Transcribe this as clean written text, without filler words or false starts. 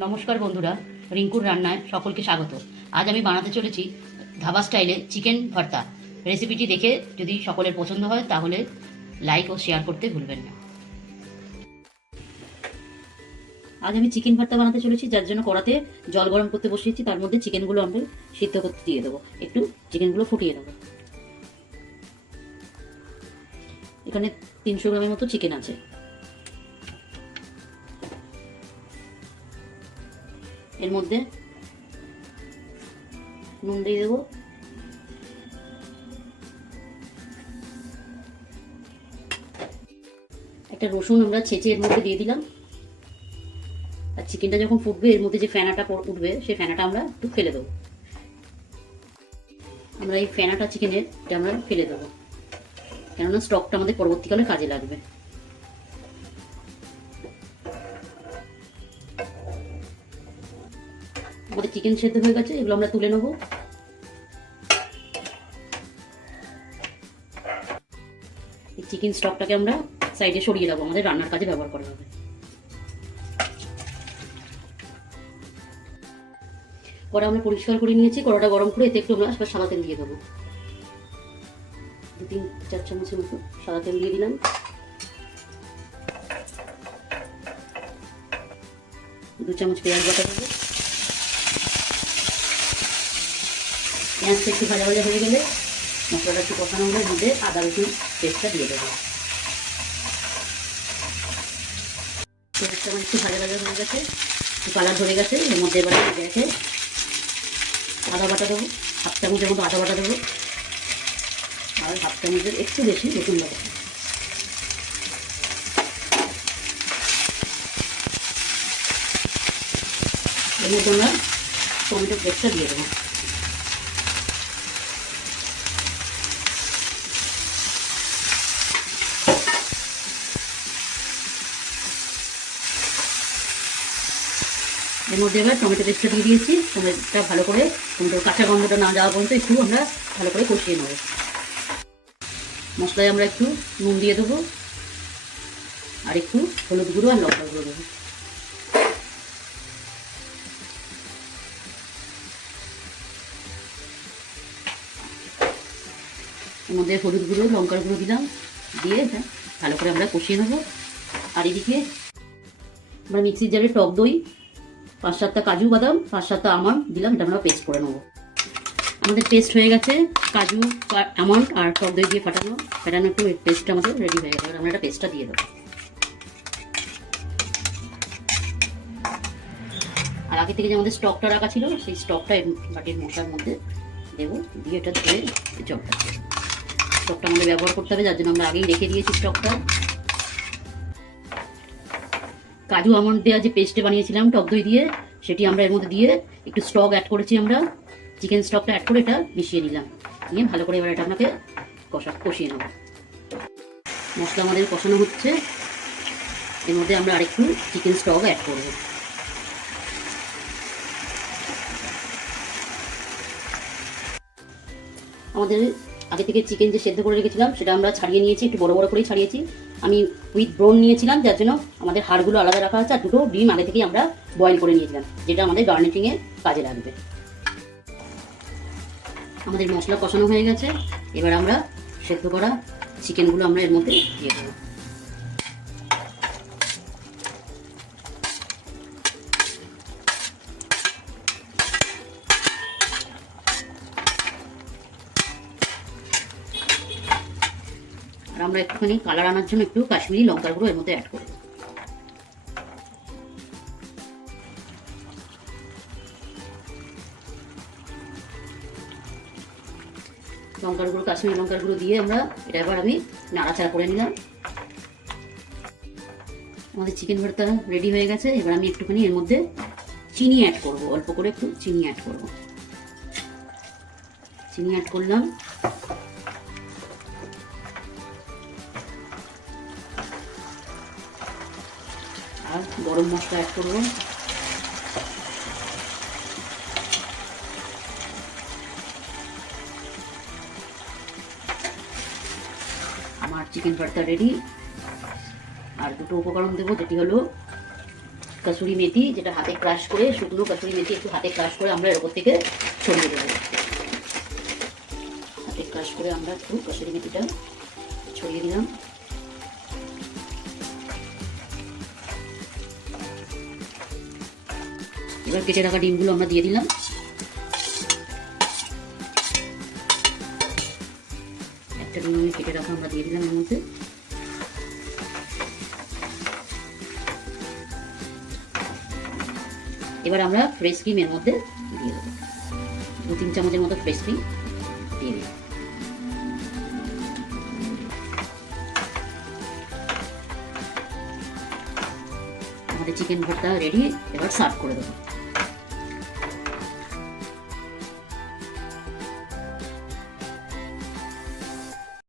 নমস্কার বন্ধুরা, রিঙ্কুর রান্নায় সকলকে স্বাগত। আজ আমি বানাতে চলেছি ধাবা স্টাইলে চিকেন ভর্তা। রেসিপিটি দেখে যদি সকলের পছন্দ হয় তাহলে লাইক ও শেয়ার করতে ভুলবেন না। আজ আমি চিকেন ভর্তা বানাতে চলেছি, যার জন্য কড়াতে জল গরম করতে বসিয়েছি। তার মধ্যে চিকেনগুলো আমরা সিদ্ধ করতে দিয়ে দেবো। একটু চিকেনগুলো ফুটিয়ে দেবো। এখানে 300 গ্রামের মতো চিকেন আছে। এর মধ্যে নুন দিয়ে দেবো, একটা রসুন আমরা ছেঁচে এর মধ্যে দিয়ে দিলাম। আর চিকেনটা যখন ফুটবে এর মধ্যে যে ফেনাটা উঠবে সেই ফেনাটা আমরা একটু ফেলে দেবো। আমরা এই ফেনাটা চিকেনের আমরা ফেলে দেবো, কেননা স্টকটা আমাদের পরবর্তীকালে কাজে লাগবে। আমাদের চিকেন সেদ্ধ হয়ে গেছে, এগুলো আমরা তুলে নেবো। এই চিকেন স্টকটাকে আমরা সাইডে সরিয়ে রাখবো, আমাদের রান্নার কাজে ব্যবহার করা হবে। কড়া আমরা পরিষ্কার করে নিয়েছি, কড়াটা গরম করে এতে একটু আমরা সাদা তেল দিয়ে দেবো। 2-4 চামচের মতো সাদা তেল দিয়ে দিলাম। দু চামচ পেঁয়াজ বাটা দেবো। পেঁয়াজটা একটু ভাজা ভাজা হয়ে গেলে মশলাটা একটু কষানো হলে মধ্যে আদা রসুন পেস্টটা দিয়ে দেবো। পেঁয়াজটা আমার একটু ভাজা ভাজা হয়ে গেছে, একটু কালার ধরে গেছে। এর মধ্যে এবার রেখে আদা বাটা দেবো, 1/2 চামচের মতো আদা বাটা দেবো। আর 1/2 চামচের একটু বেশি রসুন বাটা। এর মধ্যে আমরা টমেটো পেস্টটা দিয়ে দেবো। এর মধ্যে এবার টমেটো পেস্টটা দিয়ে দিয়েছি। টমেটোটা ভালো করে, টমেটোর কাঁচা গন্ধটা না যাওয়া পর্যন্ত একটু আমরা ভালো করে কষিয়ে নেব। মশলায় আমরা একটু নুন দিয়ে দেবো, আর একটু হলুদ গুঁড়ো আর লঙ্কা গুঁড়ো দেবো। এর মধ্যে হলুদ গুঁড়ো লঙ্কার গুঁড়ো দিলাম, দিয়ে ভালো করে আমরা কষিয়ে নেবো। আর এদিকে আমরা মিক্সির জারে টক দই, 5-7টা কাজু বাদাম, 5-7টা আমন্ড দিলাম। এটা আমরা পেস্ট করে নেবো। আমাদের পেস্ট হয়ে গেছে, কাজু আমন্ড আর টক দই দিয়ে ফাটানো একটু পেস্টটা আমাদের রেডি হয়ে গেছে। আমরা এটা পেস্টটা দিয়ে দেবো। আর আগে থেকে যে আমাদের স্টকটা রাখা ছিল সেই স্টকটা বাটির মশলার মধ্যে দেবো, দিয়ে এটা ধুয়ে জলটা স্টকটা আমাদের ব্যবহার করতে হবে, যার জন্য আমরা আগেই রেখে দিয়েছি স্টকটা। কাজু আমন্ড দেওয়া যে পেস্টে বানিয়েছিলাম টক দই দিয়ে, সেটি আমরা এর মধ্যে দিয়ে একটু স্টক অ্যাড করেছি। আমরা চিকেন স্টকটা অ্যাড করে এটা মিশিয়ে নিলাম, নিয়ে ভালো করে এবার এটা আপনাকে কষিয়ে নেব। মশলা আমাদের কষানো হচ্ছে, এর মধ্যে আমরা আরেকটু চিকেন স্টক অ্যাড করব। আমাদের আগে থেকে চিকেন যে সেদ্ধ করে রেখেছিলাম সেটা আমরা ছাড়িয়ে নিয়েছি, একটু বড় বড় করেই ছাড়িয়েছি। আমি উইথ ব্রোন নিয়েছিলাম, যার জন্য আমাদের হাড়গুলো আলাদা রাখা আছে। আর 2টো ডিম আগে থেকেই আমরা বয়েল করে নিয়েছিলাম, যেটা আমাদের গার্নিশিংয়ে কাজে লাগবে। আমাদের মশলা কষানো হয়ে গেছে, এবার আমরা সেদ্ধ করা চিকেনগুলো আমরা এর মধ্যে দিয়ে দেবো। আর আমরা একটুখানি কালার আনার জন্য একটু কাশ্মীরি লঙ্কার গুঁড়ো এর মধ্যে অ্যাড করব। লঙ্কার গুঁড়ো, কাশ্মীরি লঙ্কার গুঁড়ো দিয়ে আমরা এটা এবার আমি নাড়াচাড়া করে নিলাম। আমাদের চিকেন ভর্তা রেডি হয়ে গেছে। এবার আমি একটুখানি এর মধ্যে চিনি অ্যাড করব, অল্প করে একটু চিনি অ্যাড করব। চিনি অ্যাড করলাম, আর গরম মশলা অ্যাড করব। আমার চিকেন ভর্তা রেডি। আর দুটো উপকরণ দেবো, যেটি হলো কাসুরি মেথি, যেটা হাতে ক্রাশ করে, শুকনো কাসুরি মেথি একটু হাতে ক্রাশ করে আমরা এর উপর থেকে ছড়িয়ে দেবো। হাতে ক্রাশ করে আমরা একটু কাসুরি মেথিটা ছড়িয়ে দিলাম। এবার কেটে রাখা ডিমগুলো আমরা দিয়ে দিলাম। একটা ডিম আমি কেটে রাখা আমরা দিয়ে দিলাম এর মধ্যে। এবার আমরা ফ্রেশ ক্রিম এর মধ্যে দিয়ে দেবো, 2-3 চামচের মতো ফ্রেশ ক্রিম দিয়ে দিই। আমাদের চিকেন ভর্তা রেডি, এবার সার্ভ করে দেবো।